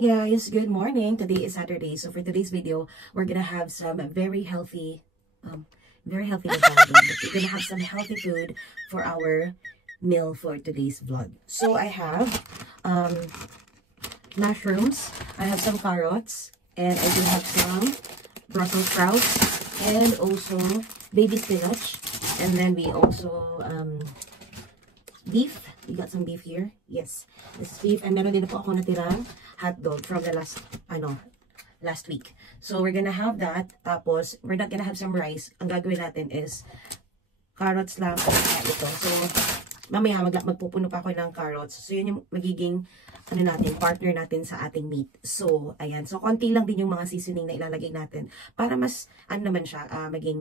Hey guys, good morning. Today is Saturday. So for today's video, we're gonna have some very healthy we're gonna have some healthy food for our meal for today's vlog. So I have mushrooms, I have some carrots, and I do have some Brussels sprouts, and also baby spinach, and then we also beef. We got some beef here. Yes, this is beef, and meron din po ako natirang hotdog from the last week. So we're gonna have that. Tapos we're not gonna have some rice. Ang gagawin natin is carrots lang ito. So mamaya magpupuno pa ako ng carrots. So yun yung magiging partner natin sa ating meat. So ayan. So konti lang din yung mga seasoning na ilalagay natin para mas naman siya maging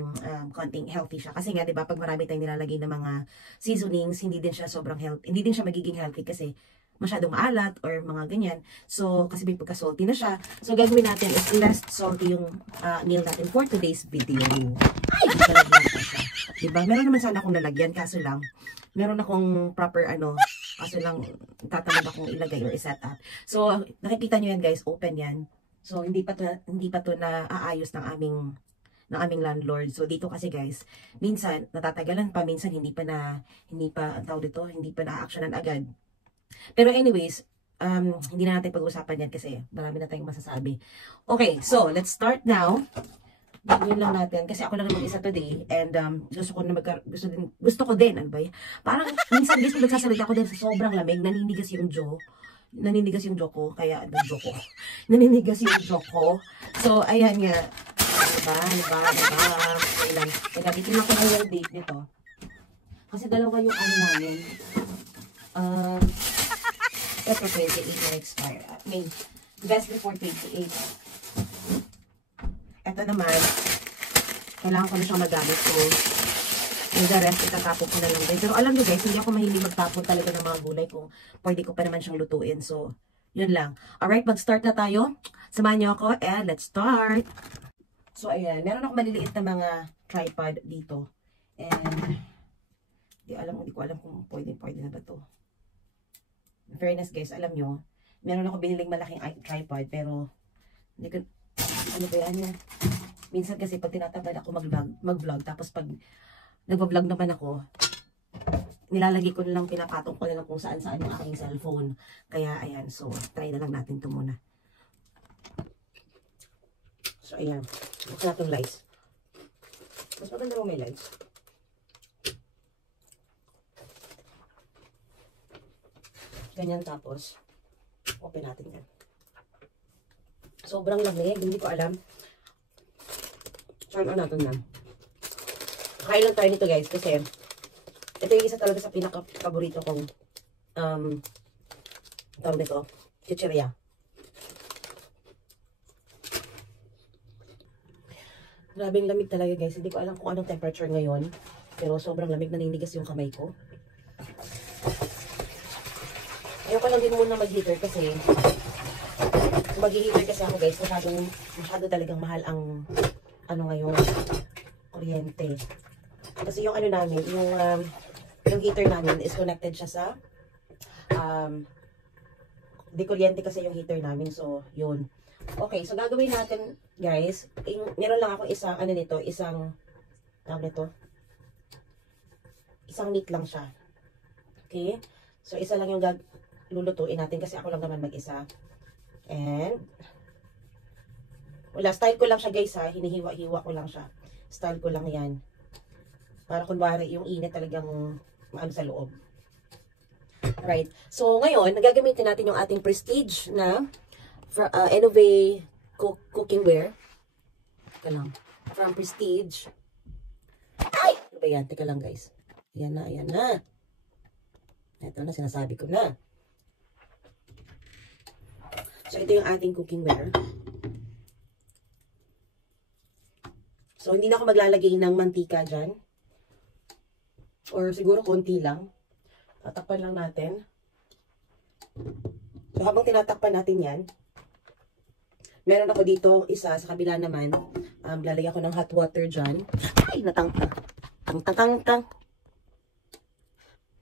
konting healthy siya. Kasi nga 'di ba pag marami tayong nilalagay na mga seasonings, hindi din siya sobrang healthy. Hindi din siya magiging healthy kasi masyadong maalat or mga ganyan. So kasi may pagka-salty na siya. So gagawin natin is less salty yung meal natin for today's video. Ay, talagyan pa siya. Diba? Meron naman sana akong lalagyan kaso lang meron akong proper kaso lang tatamad akong ilagay or i-set up. So nakikita nyo yan guys, open yan. So hindi pa to na aayos ng aming landlord. So dito kasi guys, minsan natatagalan pa, minsan hindi pa na-actionan agad. Pero anyways, hindi na natin pag-usapan yan kasi marami na tayong masasabi. Okay, so let's start now. Gagawin lang natin kasi ako lang naman isa today, and gusto ko din ano ba yan? Parang minsan guys nagsasalita ako din sa sobrang lamig, naninigas yung jaw ko, kaya naninigas yung jaw ko. So ayan nga, diba? Kailan nagabitin ako ng yung date nito kasi dalawa yung namin, ito 28 na expire, may best before 28. Ito naman, kailangan ko na siyang magamit. So, yung the rest, itatapon ko na lang din. Pero alam nyo guys, hindi ako mahilig magtapon talaga ng mga gulay kung pwede ko pa naman siyang lutuin. So, yun lang. Alright, mag-start na tayo. Samahan nyo ako and let's start. So, ayan. Meron ako maliliit na mga tripod dito. And, hindi ko alam kung pwede na ba to. In fairness guys, alam nyo, meron ako biniling malaking tripod pero, hindi ko, ano ba yan? Minsan kasi pag tinatamad ako mag-vlog, tapos pag nag-vlog naman ako, nilalagay ko na lang, pinapatong ko na lang kung saan-saan yung aking cellphone. Kaya ayan, so try na lang natin ito muna. So ayan, buksan natin lights. Mas maganda rin may lights. Ganyan, tapos open natin yan. Sobrang lamig, hindi ko alam. Turn on natin na. Kain lang tayo nito guys kasi ito yung isa talaga sa pinaka-paborito kong tawag nito, chichirya. Grabe yung lamig talaga guys. Hindi ko alam kung anong temperature ngayon. Pero sobrang lamig, naninigas yung kamay ko. Ayoko lang din muna mag-heater kasi mag-heater kasi ako guys, masyado talagang mahal ang ngayon, kuryente. Kasi yung namin, yung heater namin is connected siya sa di kuryente kasi yung heater namin, so yun. Okay, so gagawin natin guys, meron lang ako isang isang meat lang siya. Okay, so isa lang yung lulutuin natin kasi ako lang naman mag-isa. And, wala, style ko lang siya guys ha, hinihiwa-hiwa ko lang siya. Style ko lang yan. Para kunwari yung init talagang maano sa loob. Right, so ngayon, nagagamitin natin yung ating Prestige na Enove cookware. Teka lang, from Prestige. Ay! Ano ba yan? Teka lang guys. Ayan na. Ito na, sinasabi ko na. So, ito yung ating cookware. So, hindi na ako maglalagay ng mantika dyan. Or siguro konti lang. Tatakpan lang natin. So, habang tinatakpan natin yan, meron ako dito isa sa kabila naman. Lalagyan ko ng hot water dyan. Ay, natangtang. Tang.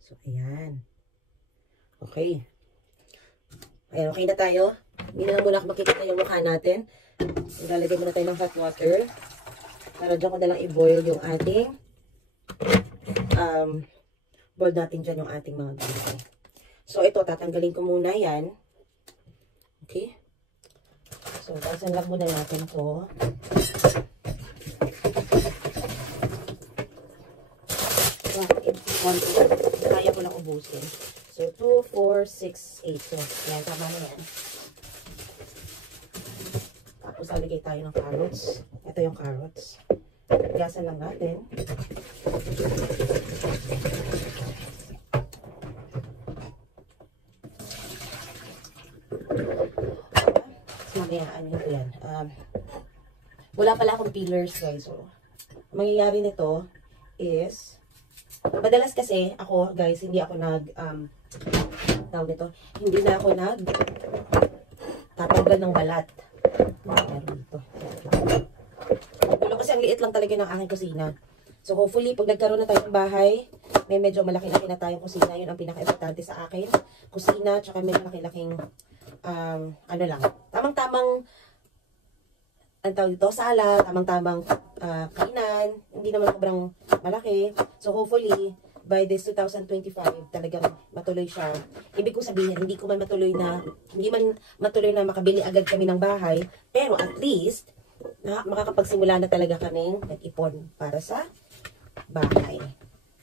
So, ayan. Okay. Ayan, okay na tayo. Hindi na muna makikita yung mukha natin. Ilalagay muna tayo ng hot water. Para dyan ko na lang i-boil yung ating boil natin dyan yung ating mga ganito. So, ito, tatanggalin ko muna yan. Okay? So, tasan lang muna natin to. Kaya ko lang ubusin. So, 2, 4, 6, 8. So, yan, tama na yan. Tapos, lalagay tayo ng carrots. Ito yung carrots. Gasan lang natin. Mamaya, ano ko yan. Wala pala akong peelers, guys. So, mangyayari nito is, madalas kasi ako, guys, hindi ako tawag nito, hindi na ako tatanggal ng balat. Meron dito. Pero kasi ang liit lang talaga ng aking kusina. So, hopefully, pag nagkaroon na tayong bahay, may medyo malaki-laki na tayong kusina. Yun ang pinaka-importante sa akin. Kusina, tsaka may malaki-laking ano lang, tamang-tamang ang tawag dito, sala, tamang-tamang kainan, hindi naman sobrang malaki. So hopefully, by this 2025, talagang matuloy siya. Ibig kong sabihin, hindi man matuloy na makabili agad kami ng bahay, pero at least, makakapagsimula na talaga kaming nag-ipon para sa bahay.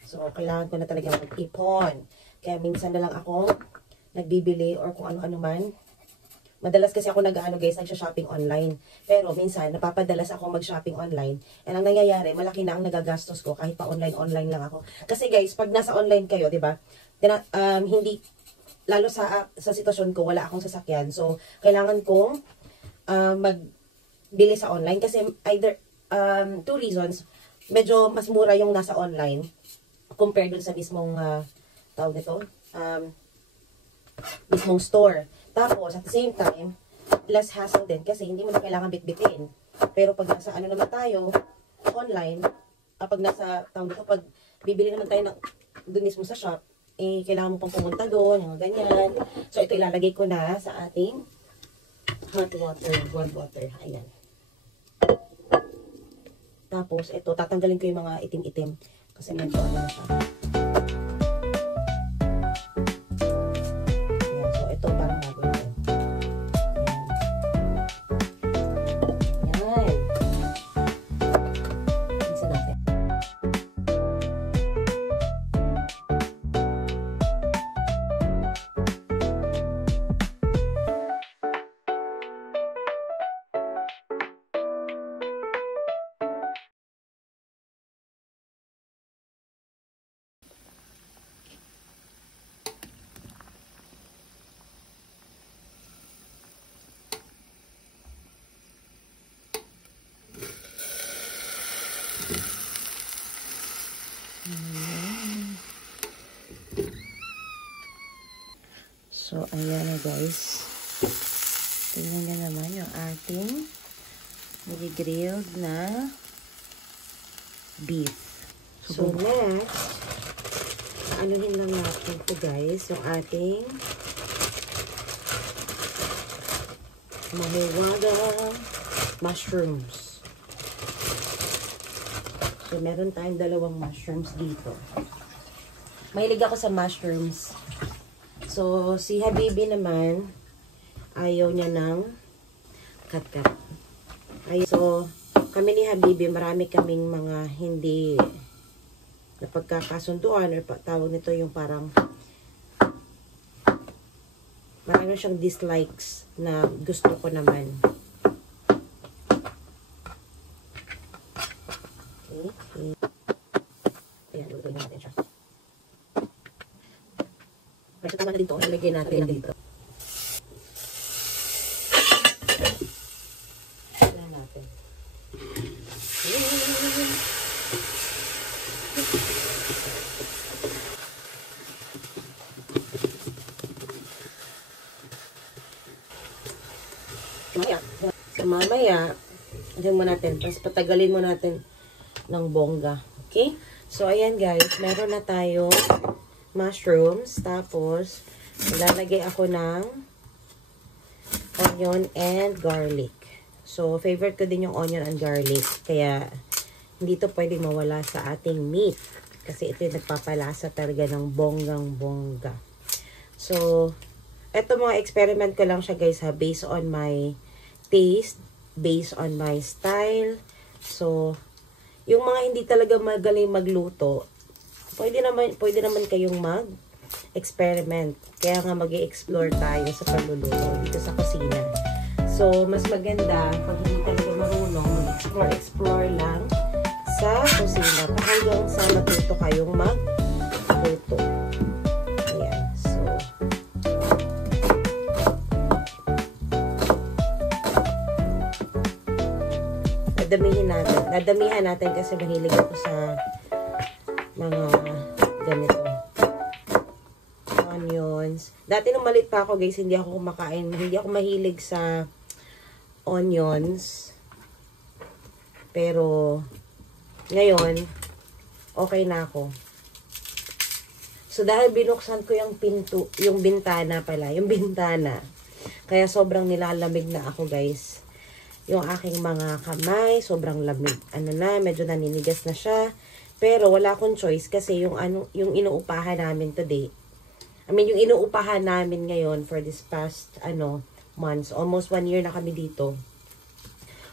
So, kailangan ko na talaga mag-ipon. Kaya minsan na lang ako nagbibili or kung ano-ano man. Madalas kasi ako guys, nagsha-shopping online. Pero minsan, napapadalas ako mag-shopping online. And ang nangyayari, malaki na ang nagagastos ko kahit pa online lang ako. Kasi guys, pag nasa online kayo, di ba? Hindi, lalo sa sitwasyon ko, wala akong sasakyan. So, kailangan kong magbili sa online. Kasi either, two reasons, medyo mas mura yung nasa online compared dun sa mismong, tawag nito, mismong store. Tapos, at the same time, less hassle din kasi hindi mo na kailangan bitbitin. Pero pag nasa ano naman tayo, online, pag nasa, tawag dito, pag bibili naman tayo doon mismo sa shop, eh, kailangan mo pang pumunta doon, yung ganyan. So, ito ilalagay ko na sa ating hot water, boiled water. Ayan. Tapos, ito, tatanggalin ko yung mga itim-itim kasi medyo ano na siya. So, ayan na guys. Tingnan nyo naman yung ating nag-grilled na beef. So, next, anuhin lang natin ito guys, yung ating mahiwagang mushrooms. So, meron tayong dalawang mushrooms dito. Mahilig ako sa mushrooms. So, si Habibi naman, ayaw niya ng kat-kat. So, kami ni Habibi, marami kaming mga hindi napagkakasunduan or tawag nito yung parang marami siyang dislikes na gusto ko naman. Okay. Ayan, lutuin natin siya. Kasi tama na dito, ilagay natin dito. Tignan natin. Mamaya, ilagay mo natin. Tapos patagalin mo natin ng bongga. Okay? So, ayan guys, meron na tayo mushrooms. Tapos, ilalagay ako ng onion and garlic. So, favorite ko din yung onion and garlic. Kaya, hindi to pwedeng mawala sa ating meat. Kasi ito yung nagpapalasa talaga ng bonggang-bongga. So, eto mga experiment ko lang siya guys ha. Based on my taste. Based on my style. So, yung mga hindi talaga magaling magluto, pwede naman kayong mag-experiment. Kaya nga mag-i-explore tayo sa pagluluto dito sa kusina. So, mas maganda pag hindi talaga marunong, mag-explore lang sa kusina. Hanggang sa matuto kayong magluto. Ayan. So, nadamihan natin kasi mahilig ako sa mga ganito. Onions. Dati nung maliit pa ako guys, hindi ako mahilig sa onions. Pero, ngayon, okay na ako. So, dahil binuksan ko yung bintana, kaya sobrang nilalamig na ako guys. Yung aking mga kamay, sobrang lamig. Medyo naninigas na siya. Pero, wala akong choice kasi yung inuupahan namin today, yung inuupahan namin ngayon for this past, months, almost 1 year na kami dito.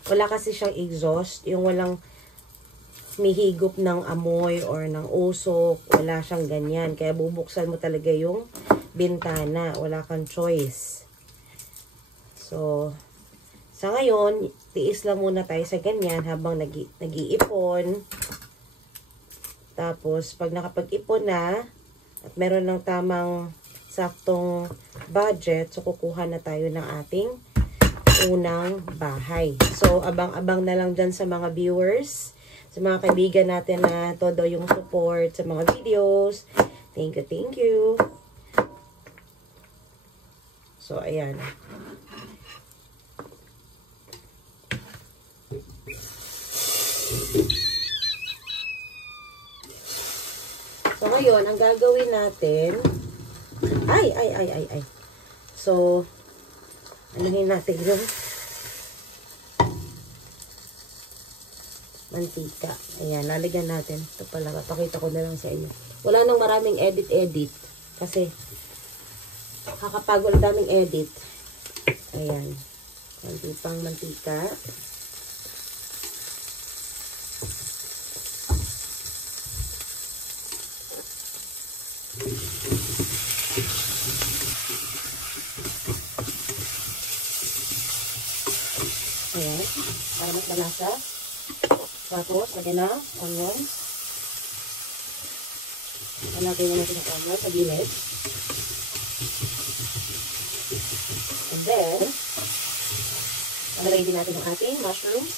Wala kasi siyang exhaust, yung walang mihigop ng amoy or ng usok, wala siyang ganyan. Kaya bubuksan mo talaga yung bintana, wala kang choice. So, sa ngayon, tiis lang muna tayo sa ganyan habang nag-iipon. Tapos, pag nakapag-ipon na, at meron ng tamang saktong budget, so kukuha na tayo ng ating unang bahay. So, abang-abang na lang dyan sa mga viewers, sa mga kaibigan natin na todo yung support sa mga videos. Thank you. So, ayan. So, ngayon, ang gagawin natin, ay. So, anuhin natin yung mantika. Ayan, lalagyan natin. Ito pala, papakita ko na lang sa inyo. Wala nang maraming edit. Kasi, kakapagod daming edit. Ayan. Konti pang mantika. Ayan. Para mas malasa. Tapos, lagyan na onions. Lagyan na natin ang onions sa gilid. And then, nalagay din natin ang ating mushrooms.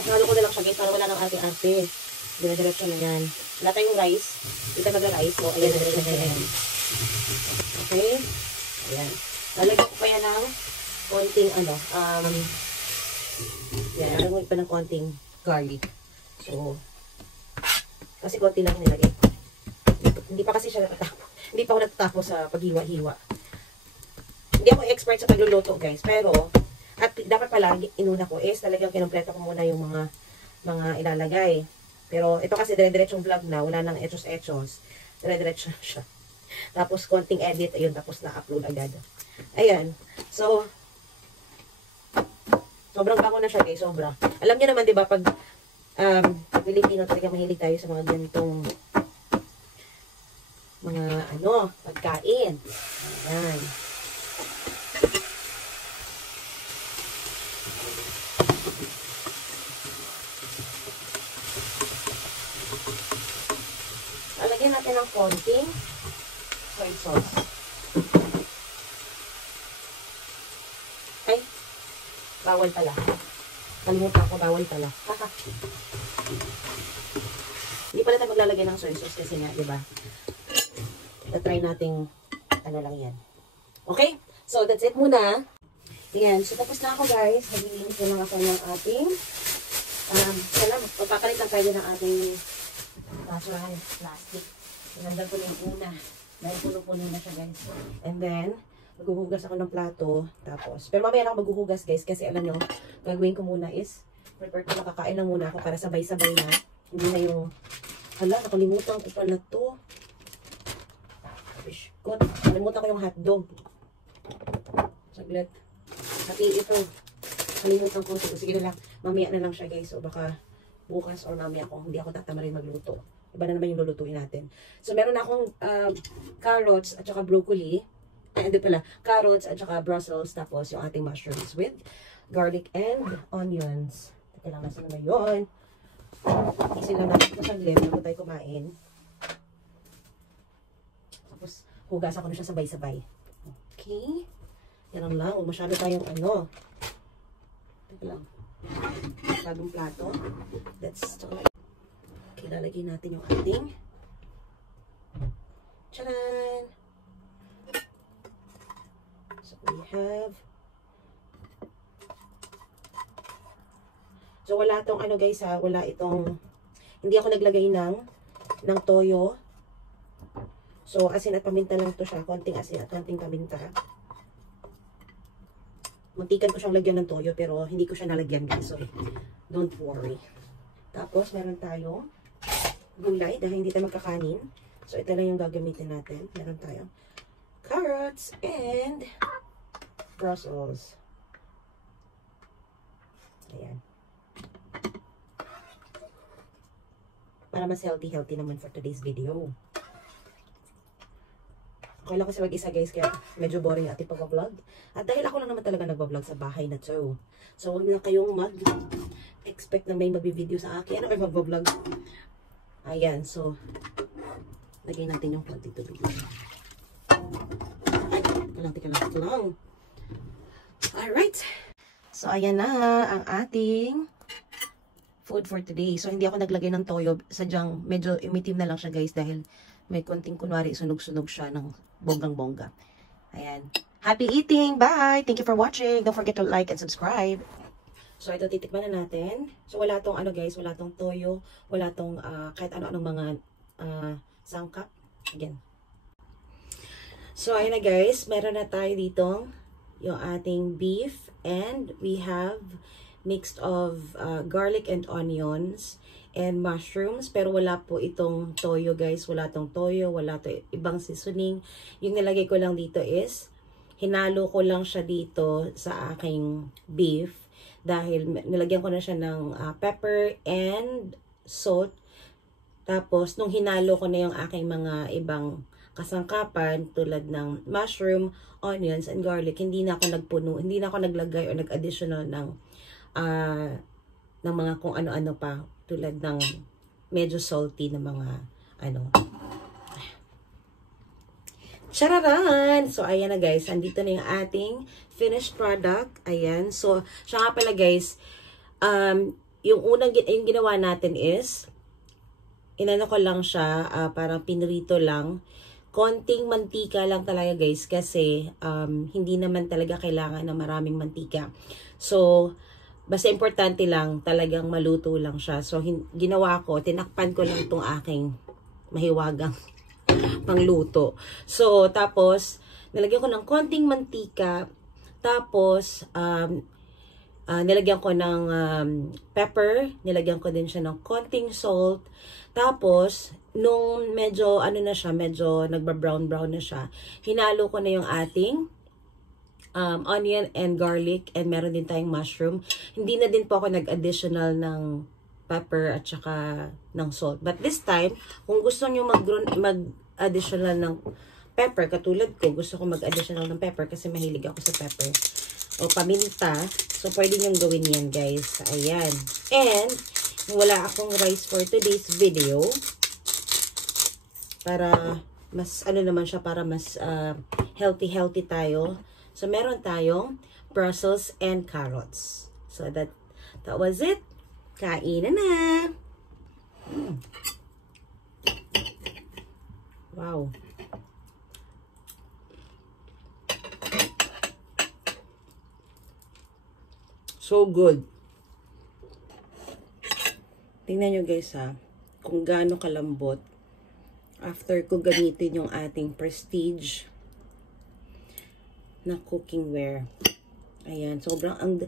Halo ko na lang siya guys para wala nang ate-ate. Dire-diretso na yan. Wala tayong rice. Dito mag-rice. So, ayan, dire-diretso na yan. Okay. Ayan. Lalagyan ko pa yan ng konting yan, lalagyan pa ng konting garlic. So, kasi konti lang nilagay. Hindi pa kasi siya natatapos. Hindi pa ako natatapos sa paghiwa-hiwa. Hindi ako expert sa pagluluto guys. Pero, at dapat pala, inuna ko is talagang kinumpleto ko muna yung mga ilalagay. Pero, ito kasi dire-diretsong vlog na. Wala nang etos-etos. Dire-diretso siya. Tapos, konting edit. Ayun, tapos na-upload agad. Ayan. So, sobrang bango na siya guys, sobra. Alam niyo naman 'di ba pag Pilipino talaga mahilig tayo sa mga ganitong mga pagkain. Ayan. Lagyan natin ng konting soy sauce. Bawal pala. Kalimutan ko, bawal pala. Hindi pala tayo maglalagay ng soy sauce kasi nga, diba? Try nating, lang yan. Okay? So, that's it muna. Ayan. So, tapos na ako, guys. Naglilinis na lang ako ng ating, magpapalit lang tayo ng ating basurahan plastic. Sinandan ko na yung una. Dahil puno-puno na siya, guys. And then, Maghuhugas ako ng plato. Tapos, pero mamaya na ako maghuhugas guys. Kasi alam nyo, gagawin ko muna is, prepare ko, nakakain lang muna ako para sabay-sabay na. Hindi na yung, hala, nakalimutan ko pala to. Bishkot. Nakalimutan ko yung hotdog. Saglit. Hati ito. Nakalimutan ko. Sige na lang. Mamaya na lang siya guys. So baka bukas or mamaya kung hindi ako tatamarin magluto. Iba na naman yung lulutuin natin. So meron akong carrots at saka broccoli. Ay, hindi pala. Carrots at saka Brussels. Tapos yung ating mushrooms with garlic and onions. Teka lang, nasa naman yun. Kasi lang natin ito saglit bago tayo kumain. Tapos hugasan ko na siya sabay-sabay. Okay. Yan lang. Huwag masyado tayong ano. Teka lang. Masyadong plato. Let's start. Okay, lalagyan natin yung ating. Tcharan! So we have. So wala tong ano guys ha, wala itong, hindi ako naglagay ng toyo. So asin at paminta lang to siya, konting asin at konting paminta. Muntikan ko siyang lagyan ng toyo pero hindi ko siya nalagyan guys, so don't worry. Tapos meron tayong gulay dahil hindi tayo magkakanin. So ito lang yung gagamitin natin. Meron tayong carrots and Brussels. Ayan. Para mas healthy naman for today's video. Okay lang kasi mag-isa guys, kaya medyo boring ating pag-vlog. At dahil ako lang naman talaga nag-vlog sa bahay na to. So huwag na kayong mag-expect na may mag-video sa akin. Ano kayo mag-vlog? Ayan, so lagay natin yung konti tubig. Ay, tika lang. Alright. So, ayan na ang ating food for today. So, hindi ako naglagay ng toyo. Sadyang medyo imitim na lang siya guys dahil may konting kunwari sunog-sunog siya ng bonggang-bongga. Ayan. Happy eating! Bye! Thank you for watching. Don't forget to like and subscribe. So, ito titikman na natin. So, wala tong ano guys, wala tong toyo, wala tong kahit ano-anong mga sangkap. Again. So, ayun na guys, meron na tayo ditong yung ating beef and we have mixed of garlic and onions and mushrooms, pero wala po itong toyo guys, wala tong toyo, wala to ibang seasoning. Yung nilagay ko lang dito is hinalo ko lang siya dito sa aking beef dahil nilagyan ko na siya ng pepper and salt. Tapos nung hinalo ko na yung aking mga ibang kasangkapan tulad ng mushroom, onions, and garlic, hindi na ako naglagay o nag-additional ng mga kung ano-ano pa tulad ng medyo salty na mga ano. Chararan! So, ayan na guys. Andito na yung ating finished product. Ayan. So, siya nga pala guys, yung ginawa natin is, inano ko lang siya, parang pinrito lang. Konting mantika lang talaga guys kasi hindi naman talaga kailangan ng maraming mantika. So, basta importante lang talagang maluto lang siya. So, ginawa ko, tinakpan ko lang itong aking mahiwagang pangluto. So, tapos, nilagyan ko ng konting mantika. Tapos, nilagyan ko ng pepper. Nilagyan ko din siya ng konting salt. Tapos, nung medyo, ano na siya, medyo nagba-brown na siya, hinalo ko na yung ating onion and garlic and meron din tayong mushroom. Hindi na din po ako nag-additional ng pepper at saka ng salt. But this time, kung gusto nyo mag-additional ng pepper, katulad ko, gusto ko mag-additional ng pepper kasi mahilig ako sa pepper o paminta. So, pwede nyo gawin yan, guys. Ayan. And, wala akong rice for today's video. Para mas, ano naman siya, para mas healthy tayo. So, meron tayong Brussels and carrots. So, that was it. Kain na! Wow. So good. Tingnan nyo guys ha, kung gaano kalambot after ko gamitin yung ating Prestige na cooking ware. Ayan, sobrang ang